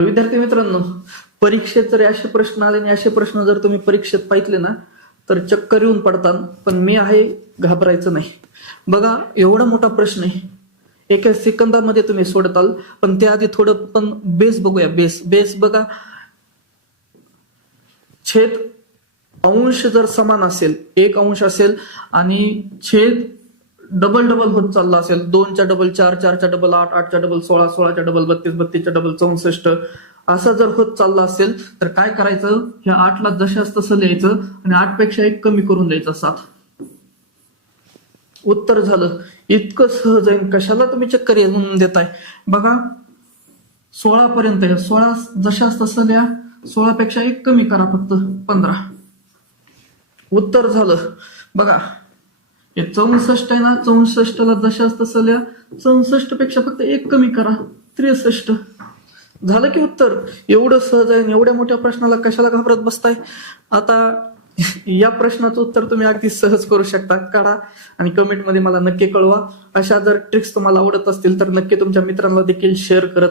विद्यार्थी मित्रांनो, परीक्षेत जर असे प्रश्न आले आणि असे प्रश्न जर तुम्ही परीक्षेत पाहितले ना तर चक्कर येऊन पडतात. पण मी आहे, घाबरायचं नाही. बघा, एवढा मोठा प्रश्न आहे, एका सेकंदामध्ये तुम्ही सोडताल. पण त्याआधी थोडं पण बेस बघूया. बेस बघा. छेद अंश जर समान असेल, 1 अंश असेल आणि छेद डबल होत चालला असेल, 2च्या डबल 4, 4च्या डबल 8, 8च्या डबल 16, 16च्या डबल 32, 32च्या डबल 64, असं जर होत चाललं असेल तर काय करायचं, ह्या 8ला जशाच तसं लिहायचं आणि 8 पेक्षा 1 कमी करून द्यायचं, 7. उत्तर झालं. इतकं सहज आहे, कशाला तुम्ही चक्कर येऊन देताय. बघा, 16 पर्यंत आहे, 16 जशाच तसं लिहा, 16 पेक्षा 1 कमी करा, फक्त 15. उत्तर झालं. बघा, हे 64 आहे ना, 64ला जशाच तसं लिहा, 64 पेक्षा फक्त 1 कमी करा, 63. झालं की उत्तर. एवढं सहज आहे. एवढ्या मोठ्या प्रश्नाला कशाला घाबरत बसताय. आता या प्रश्नाचं उत्तर तुम्ही अगदी सहज करू शकता. काढा आणि कमेंटमध्ये मला नक्की कळवा. अशा जर ट्रिक्स तुम्हाला आवडत असतील तर नक्की तुमच्या मित्रांना देखील शेअर करत